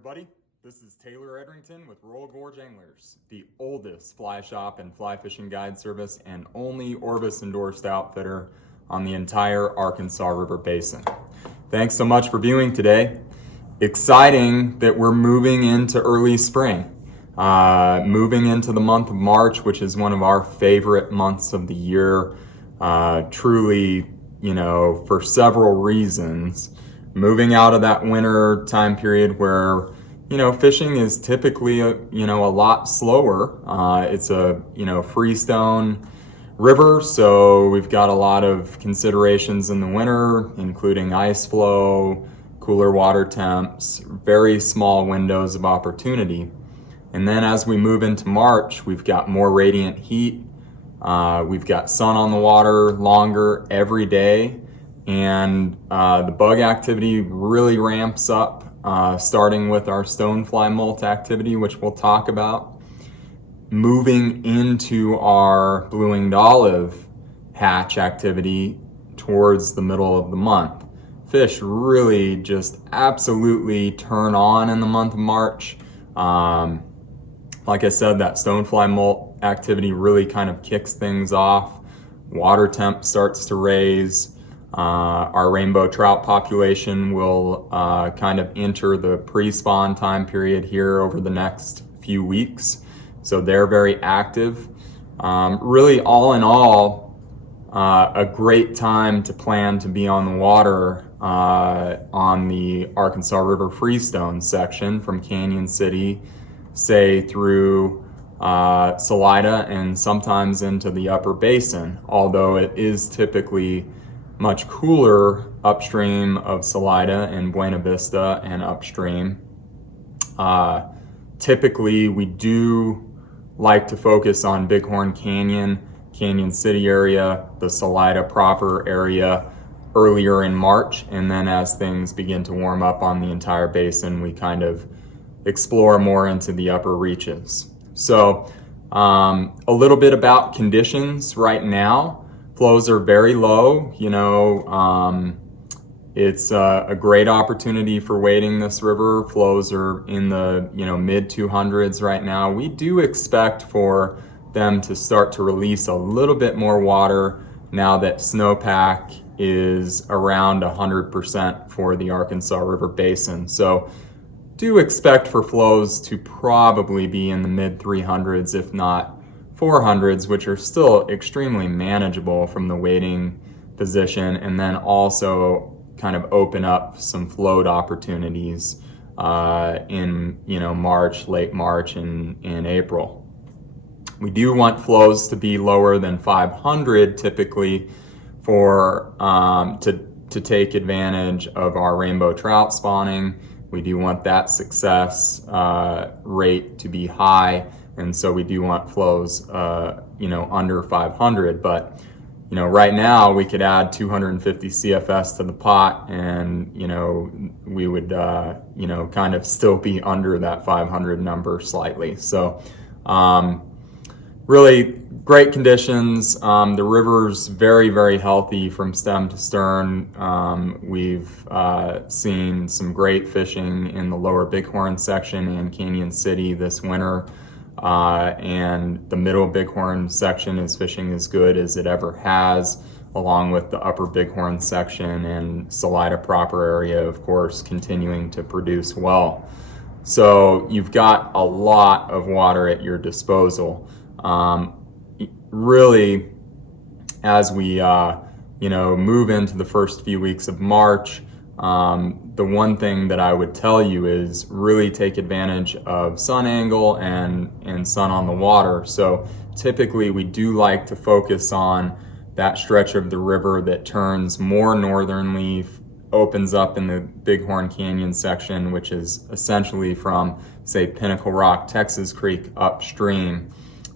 everybody. This is Taylor Edrington with Royal Gorge Anglers, the oldest fly shop and fly fishing guide service and only Orbis endorsed outfitter on the entire Arkansas River Basin. Thanks so much for viewing today. Exciting that we're moving into early spring, moving into the month of March, which is one of our favorite months of the year. Truly, for several reasons. Moving out of that winter time period where, fishing is typically a lot slower. It's a, freestone river, so we've got a lot of considerations in the winter, including ice flow, cooler water temps, very small windows of opportunity. And then as we move into March, we've got more radiant heat. We've got sun on the water longer every day. And the bug activity really ramps up, starting with our Stonefly Malt activity, which we'll talk about. Moving into our blue-winged olive hatch activity towards the middle of the month. Fish really just absolutely turn on in the month of March. Like I said, that Stonefly Malt activity really kind of kicks things off. Water temp starts to raise. Our rainbow trout population will kind of enter the pre-spawn time period here over the next few weeks. So they're very active. Really, all in all, a great time to plan to be on the water on the Arkansas River Freestone section from Canyon City, say through Salida and sometimes into the upper basin, although it is typically much cooler upstream of Salida and Buena Vista and upstream. Typically, we do like to focus on Bighorn Canyon, Canyon City area, the Salida proper area earlier in March, and then as things begin to warm up on the entire basin, we kind of explore more into the upper reaches. So a little bit about conditions right now. Flows are very low. It's a great opportunity for wading this river. Flows are in the mid 200s right now. We do expect for them to start to release a little bit more water now that snowpack is around 100% for the Arkansas River Basin. So do expect for flows to probably be in the mid 300s, if not 400s, which are still extremely manageable from the wading position, and then also kind of open up some float opportunities in March, late March, and in April. We do want flows to be lower than 500 typically for to take advantage of our rainbow trout spawning. We do want that success rate to be high, and so we do want flows under 500. But right now we could add 250 CFS to the pot, and we would kind of still be under that 500 number slightly. So really great conditions. The river's very, very healthy from stem to stern. We've seen some great fishing in the lower Bighorn section and Canyon City this winter. And the middle Bighorn section is fishing as good as it ever has, along with the upper Bighorn section and Salida proper area, of course, continuing to produce well. So you've got a lot of water at your disposal. Really, as we move into the first few weeks of March, the one thing that I would tell you is really take advantage of sun angle and sun on the water. So typically we do like to focus on that stretch of the river that turns more northernly, opens up in the Bighorn Canyon section, which is essentially from, say, Pinnacle Rock, Texas Creek upstream.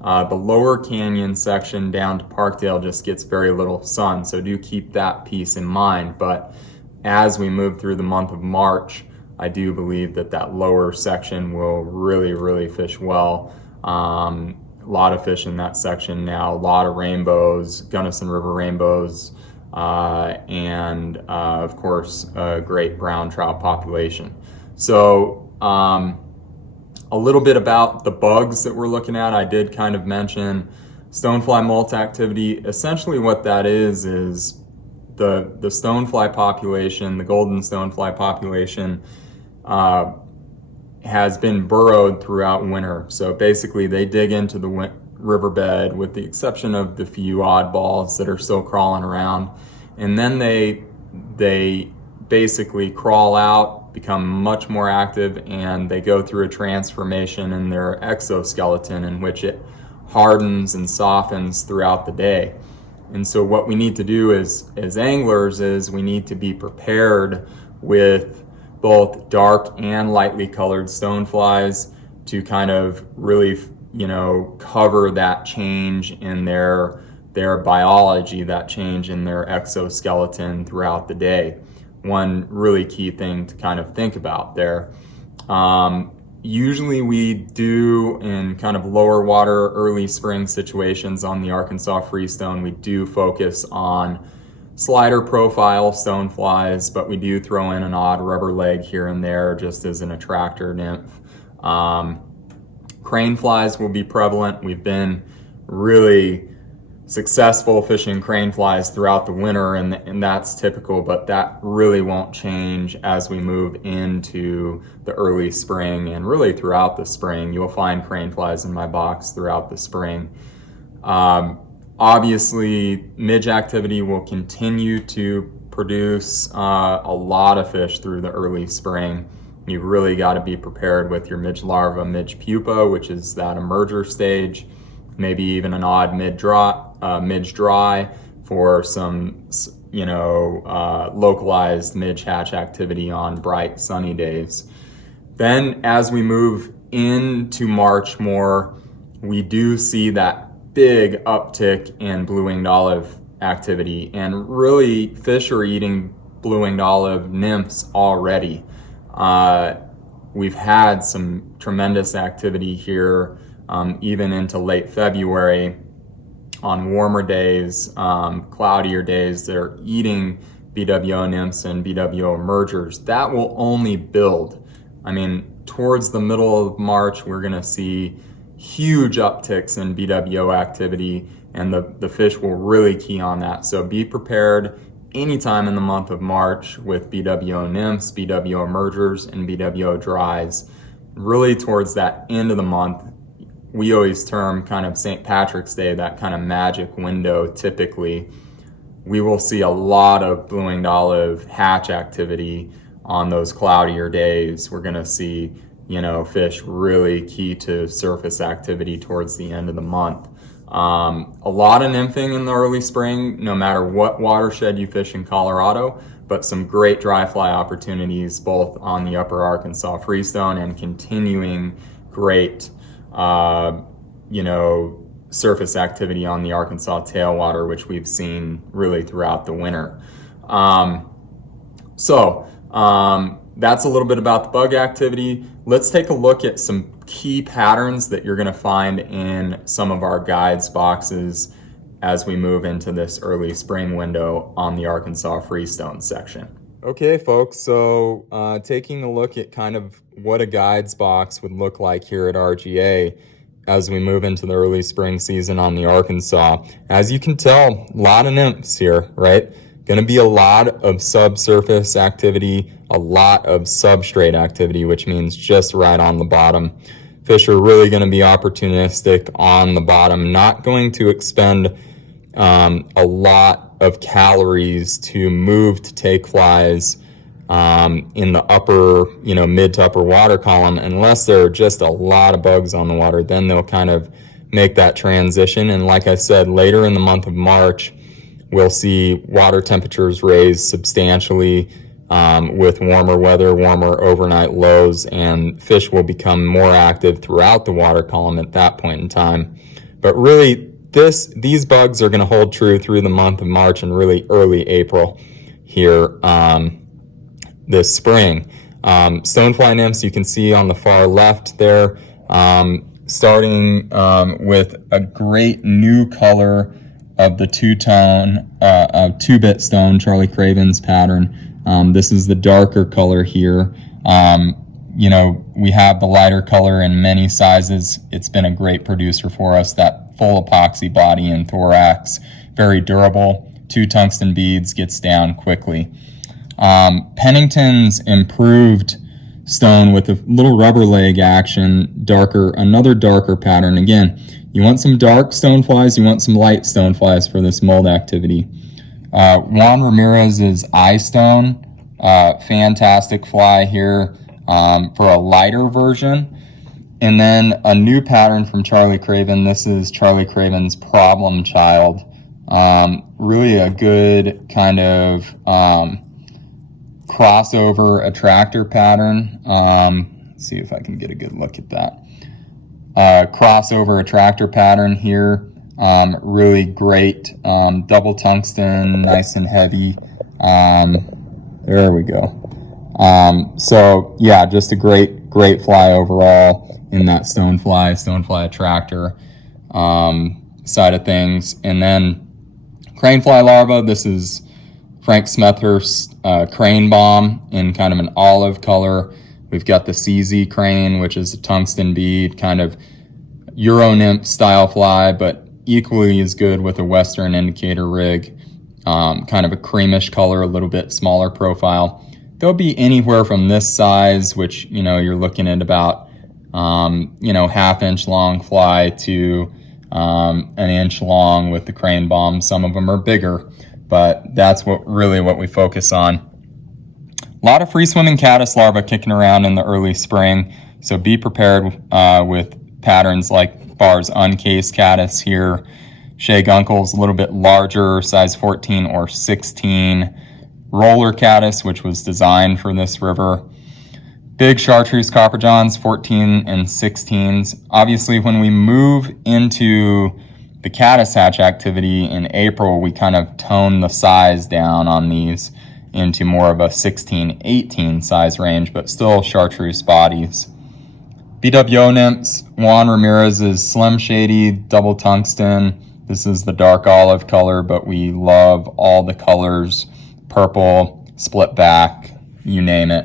The lower canyon section down to Parkdale just gets very little sun, so do keep that piece in mind. But as we move through the month of March, I do believe that lower section will really, really fish well. A lot of fish in that section now, a lot of rainbows, Gunnison River rainbows, and of course, a great brown trout population. So A little bit about the bugs that we're looking at. I did kind of mention stonefly molt activity. Essentially what that is the stonefly population, the golden stonefly population, has been burrowed throughout winter. So basically they dig into the riverbed, with the exception of the few oddballs that are still crawling around. And then they basically crawl out, become much more active, and they go through a transformation in their exoskeleton in which it hardens and softens throughout the day. And so what we need to do as anglers is we need to be prepared with both dark and lightly colored stoneflies to kind of really, cover that change in their biology, that change in their exoskeleton throughout the day. One really key thing to kind of think about there. Usually we do, in kind of lower water, early spring situations on the Arkansas Freestone, we do focus on slider profile stoneflies, but we do throw in an odd rubber leg here and there just as an attractor nymph. Crane flies will be prevalent. We've been really successful fishing crane flies throughout the winter, and that's typical, but that really won't change as we move into the early spring and really throughout the spring. You'll find crane flies in my box throughout the spring. Obviously, midge activity will continue to produce a lot of fish through the early spring. You really got to be prepared with your midge larva, midge pupa, which is that emerger stage, maybe even an odd midge dry for some, localized midge hatch activity on bright sunny days. Then as we move into March more, we do see that big uptick in blue-winged olive activity, and really fish are eating blue-winged olive nymphs already. We've had some tremendous activity here, even into late February on warmer days, cloudier days. They're eating BWO nymphs and BWO emergers. That will only build. I mean, towards the middle of March, we're gonna see huge upticks in BWO activity, and the fish will really key on that. So be prepared anytime in the month of March with BWO nymphs, BWO emergers, and BWO dries. Really towards that end of the month, we always term kind of St. Patrick's Day, that kind of magic window typically. We will see a lot of blue-winged olive hatch activity on those cloudier days. We're gonna see, fish really key to surface activity towards the end of the month. A lot of nymphing in the early spring, no matter what watershed you fish in Colorado, but some great dry fly opportunities both on the upper Arkansas Freestone and continuing great, surface activity on the Arkansas tailwater, which we've seen really throughout the winter. That's a little bit about the bug activity. Let's take a look at some key patterns that you're gonna find in some of our guides boxes as we move into this early spring window on the Arkansas Freestone section. Okay, folks, so taking a look at kind of what a guides box would look like here at RGA as we move into the early spring season on the Arkansas. As you can tell, a lot of nymphs here, right? Gonna be a lot of subsurface activity, a lot of substrate activity, which means just right on the bottom. Fish are really gonna be opportunistic on the bottom, not going to expend a lot of calories to move to take flies in the upper, mid to upper water column, unless there are just a lot of bugs on the water. Then they'll kind of make that transition. And like I said, later in the month of March, we'll see water temperatures raise substantially with warmer weather, warmer overnight lows, and fish will become more active throughout the water column at that point in time. But really, these bugs are going to hold true through the month of March and really early April here this spring. Stonefly nymphs, you can see on the far left there, starting with a great new color of the two-tone, two-bit stone, Charlie Craven's pattern. This is the darker color here. we have the lighter color in many sizes. It's been a great producer for us. That full epoxy body and thorax, very durable. 2 tungsten beads, gets down quickly. Pennington's improved stone with a little rubber leg action, another darker pattern. Again, you want some dark stoneflies, you want some light stoneflies for this mold activity. Juan Ramirez's eye stone, fantastic fly here for a lighter version. And then a new pattern from Charlie Craven. This is Charlie Craven's Problem Child. Really a good kind of crossover attractor pattern. Let's see if I can get a good look at that. Crossover attractor pattern here. Really great. Double tungsten, nice and heavy. There we go. So yeah, just a great fly overall in that stonefly attractor side of things. And then crane fly larva, this is Frank Smethurst's crane bomb in kind of an olive color. We've got the CZ crane, which is a tungsten bead, kind of Euro nymph style fly, but equally as good with a Western indicator rig. Kind of a creamish color, a little bit smaller profile. They'll be anywhere from this size, which, you're looking at about, half-inch long fly to an inch long with the crane bomb. Some of them are bigger, but that's what we focus on. A lot of free-swimming caddis larvae kicking around in the early spring, so be prepared with patterns like Barr's uncased caddis here. Shea Gunkel's a little bit larger, size 14 or 16. Roller caddis, which was designed for this river. Big chartreuse copperjohns, 14 and 16s. Obviously, when we move into the caddis hatch activity in April, we kind of tone the size down on these into more of a 16, 18 size range, but still chartreuse bodies. BWO nymphs, Juan Ramirez's Slim Shady, double tungsten. This is the dark olive color, but we love all the colors. Purple, split back, you name it.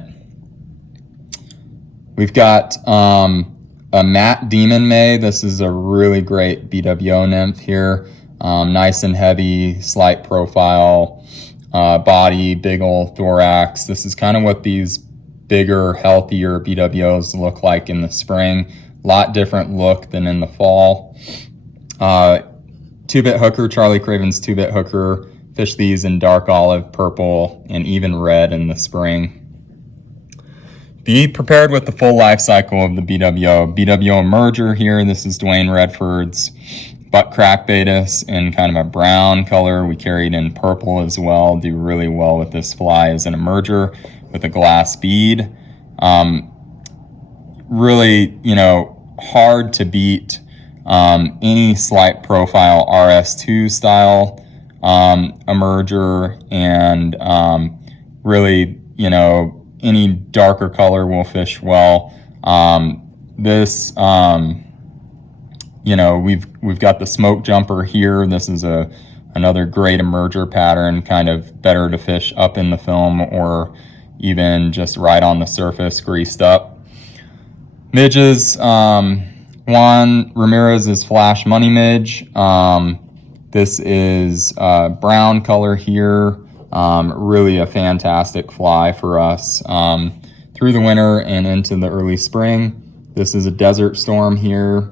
We've got a matte Demon May. This is a really great BWO nymph here. Nice and heavy, slight profile, body, big old thorax. This is kind of what these bigger, healthier BWOs look like in the spring. A lot different look than in the fall. 2-bit hooker, Charlie Craven's 2-bit hooker. Fish these in dark olive, purple, and even red in the spring. Be prepared with the full life cycle of the BWO. BWO merger here. This is Dwayne Redford's butt crack batis in kind of a brown color. We carried in purple as well. Do really well with this fly as an emerger with a glass bead. Really, hard to beat any slight profile RS2 style emerger, and really, any darker color will fish well. This, we've got the smoke jumper here. This is another great emerger pattern, kind of better to fish up in the film or even just right on the surface, greased up. Midges, Juan Ramirez's Flash Money Midge. This is brown color here. Really a fantastic fly for us through the winter and into the early spring. This is a Desert Storm here.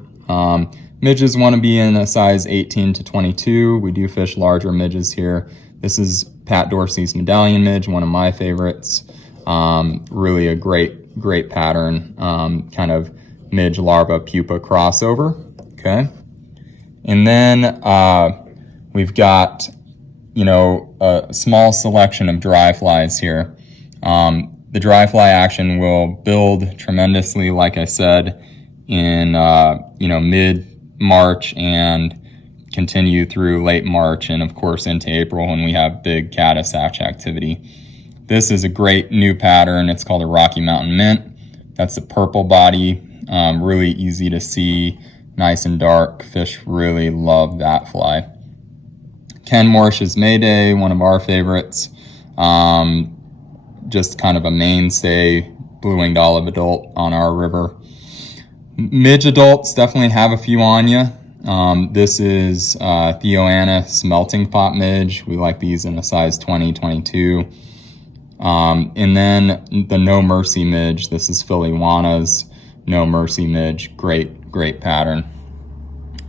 Midges want to be in a size 18 to 22. We do fish larger midges here. This is Pat Dorsey's Medallion Midge, one of my favorites. Really a great pattern, kind of midge larva pupa crossover. Okay. And then we've got, a small selection of dry flies here. The dry fly action will build tremendously, like I said, in, mid-March and continue through late March and, of course, into April when we have big caddis hatch activity. This is a great new pattern. It's called a Rocky Mountain Mint. That's the purple body, really easy to see, nice and dark. Fish really love that fly. Ken Morsh's Mayday, one of our favorites. Just kind of a mainstay blue-winged olive adult on our river. Midge adults definitely have a few on you. This is Theoannis melting pot midge. We like these in a size 20, 22. And then the No Mercy midge. This is Philly-Wana's No Mercy midge. Great pattern.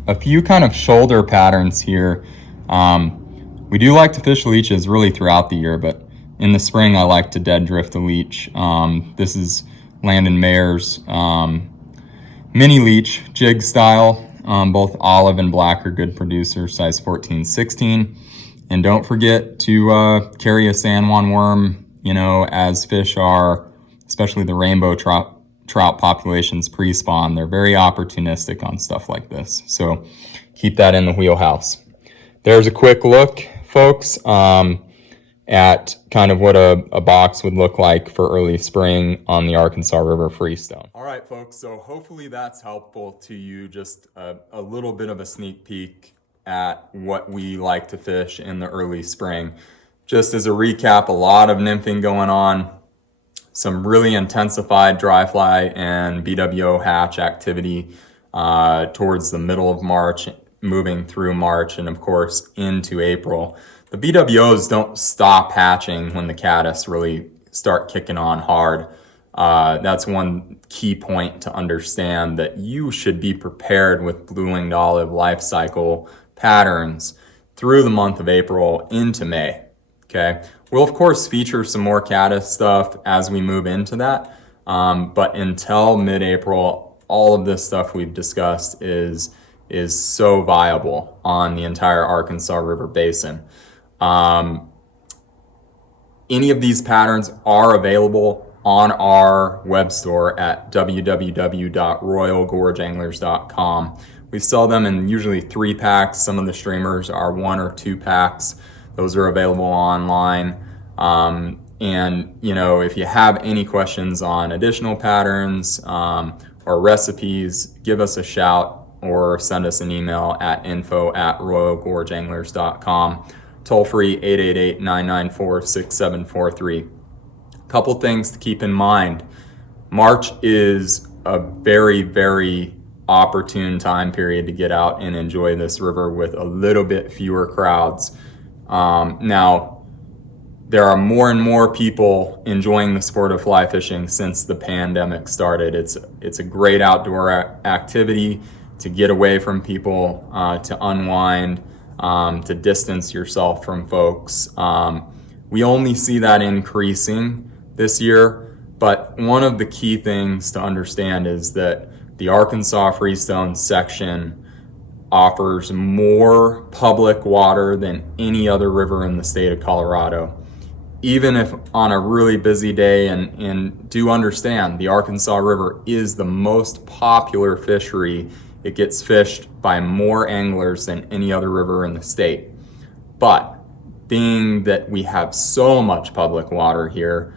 A few kind of shoulder patterns here. We do like to fish leeches really throughout the year, but in the spring I like to dead drift a leech. This is Landon Mayer's mini leech, jig style. Both olive and black are good producers, size 14, 16. And don't forget to carry a San Juan worm, as fish are, especially the rainbow trout populations pre-spawn. They're very opportunistic on stuff like this. So keep that in the wheelhouse. There's a quick look, folks, at kind of what a box would look like for early spring on the Arkansas River freestone. All right, folks, so hopefully that's helpful to you. Just a little bit of a sneak peek at what we like to fish in the early spring. Just as a recap, a lot of nymphing going on, some really intensified dry fly and BWO hatch activity towards the middle of March, moving through March, and of course into April. The BWOs don't stop hatching when the caddis really start kicking on hard. That's one key point to understand, that you should be prepared with blue-winged olive life cycle patterns through the month of April into May. Okay, we'll of course feature some more caddis stuff as we move into that, but until mid-April, all of this stuff we've discussed is so viable on the entire Arkansas River Basin. Any of these patterns are available on our web store at www.royalgorgeanglers.com. We sell them in usually 3 packs. Some of the streamers are 1 or 2 packs. Those are available online. And if you have any questions on additional patterns or recipes, give us a shout or send us an email at info@royalgorgeanglers.com. Toll free 888-994-6743. Couple things to keep in mind. March is a very, very opportune time period to get out and enjoy this river with a little bit fewer crowds. Now, there are more and more people enjoying the sport of fly fishing since the pandemic started. It's a great outdoor activity to get away from people, to unwind, to distance yourself from folks. We only see that increasing this year, but one of the key things to understand is that the Arkansas Freestone section offers more public water than any other river in the state of Colorado. Even if on a really busy day, and do understand the Arkansas River is the most popular fishery. It gets fished by more anglers than any other river in the state. But being that we have so much public water here,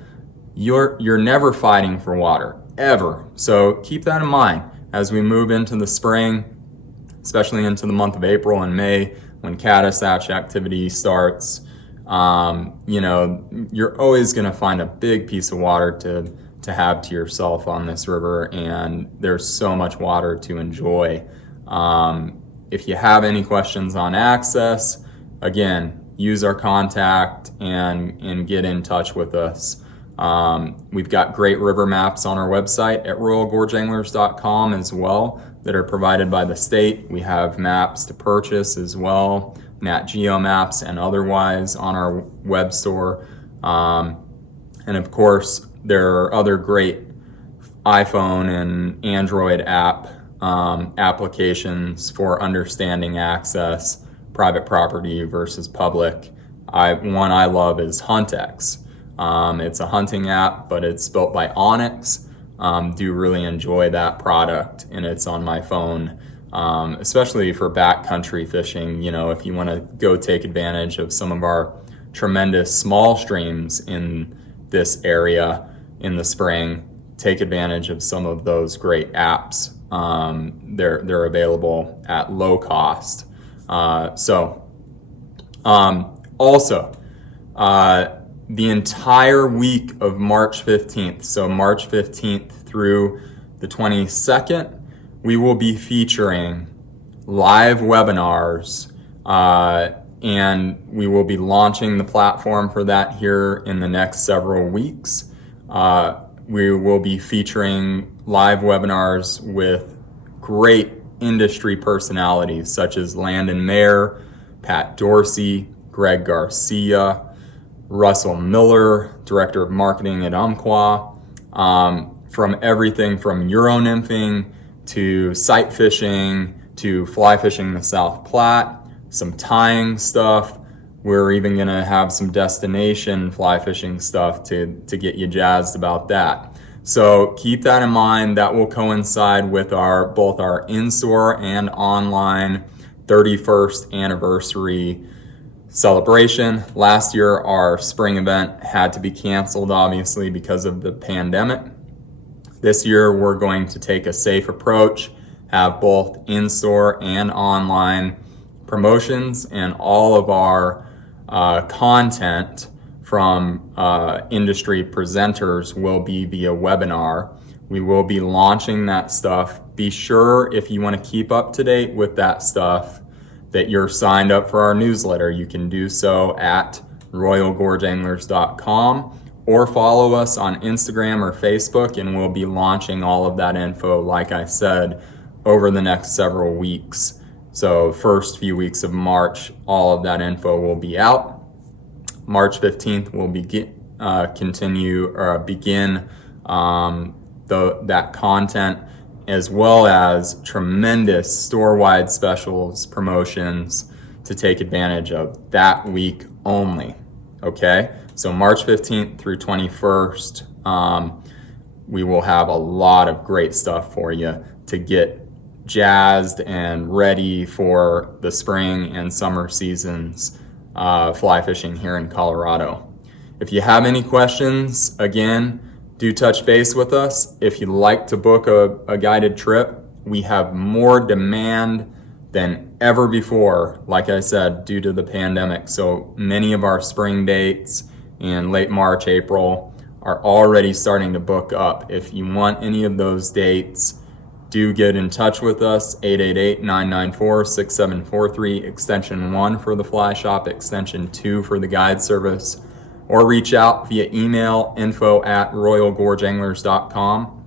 you're never fighting for water, ever. So keep that in mind as we move into the spring, especially into the month of April and May, when caddis hatch activity starts. You're always going to find a big piece of water to have to yourself on this river, and there's so much water to enjoy. If you have any questions on access, again, use our contact and get in touch with us. We've got great river maps on our website at royalgorgeanglers.com as well that are provided by the state. We have maps to purchase as well, Nat Geo maps and otherwise on our web store. And of course, there are other great iPhone and Android applications for understanding access, private property versus public. One I love is HuntX. It's a hunting app, but it's built by Onyx. Do really enjoy that product, and it's on my phone, especially for backcountry fishing. If you want to go take advantage of some of our tremendous small streams in this area in the spring, take advantage of some of those great apps. They're available at low cost. Also, the entire week of March 15th, so March 15th through the 22nd, we will be featuring live webinars, and we will be launching the platform for that here in the next several weeks. We will be featuring live webinars with great industry personalities such as Landon Mayer, Pat Dorsey, Greg Garcia, Russell Miller, Director of Marketing at Umpqua, from everything from Euro nymphing to sight fishing to fly fishing the South Platte, some tying stuff. We're even going to have some destination fly fishing stuff to get you jazzed about that. So keep that in mind. That will coincide with both our in-store and online 31st anniversary celebration. Last year, our spring event had to be canceled, obviously, because of the pandemic. This year, we're going to take a safe approach, have both in-store and online promotions, and all of our content from industry presenters will be via webinar. We will be launching that stuff. Be sure, if you want to keep up to date with that stuff, that you're signed up for our newsletter. You can do so at royalgorgeanglers.com or follow us on Instagram or Facebook, and we'll be launching all of that info, like I said, over the next several weeks. So first few weeks of March, all of that info will be out. March 15th will begin that content, as well as tremendous store-wide specials, promotions to take advantage of that week only. Okay, so March 15th through 21st, we will have a lot of great stuff for you to get jazzed and ready for the spring and summer seasons fly fishing here in Colorado. If you have any questions, again, do touch base with us. If you'd like to book a guided trip, we have more demand than ever before, like I said, due to the pandemic. So many of our spring dates in late March, April are already starting to book up. If you want any of those dates, do get in touch with us, 888-994-6743, extension 1 for the fly shop, extension 2 for the guide service, or reach out via email, info@royalgorgeanglers.com.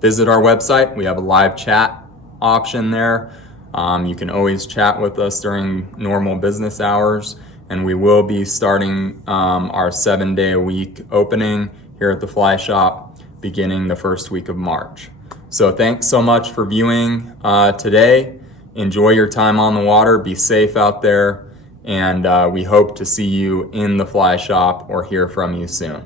Visit our website. We have a live chat option there. You can always chat with us during normal business hours, and we will be starting our 7-day-a-week opening here at the fly shop beginning the first week of March. So thanks so much for viewing today. Enjoy your time on the water. Be safe out there. And we hope to see you in the fly shop or hear from you soon.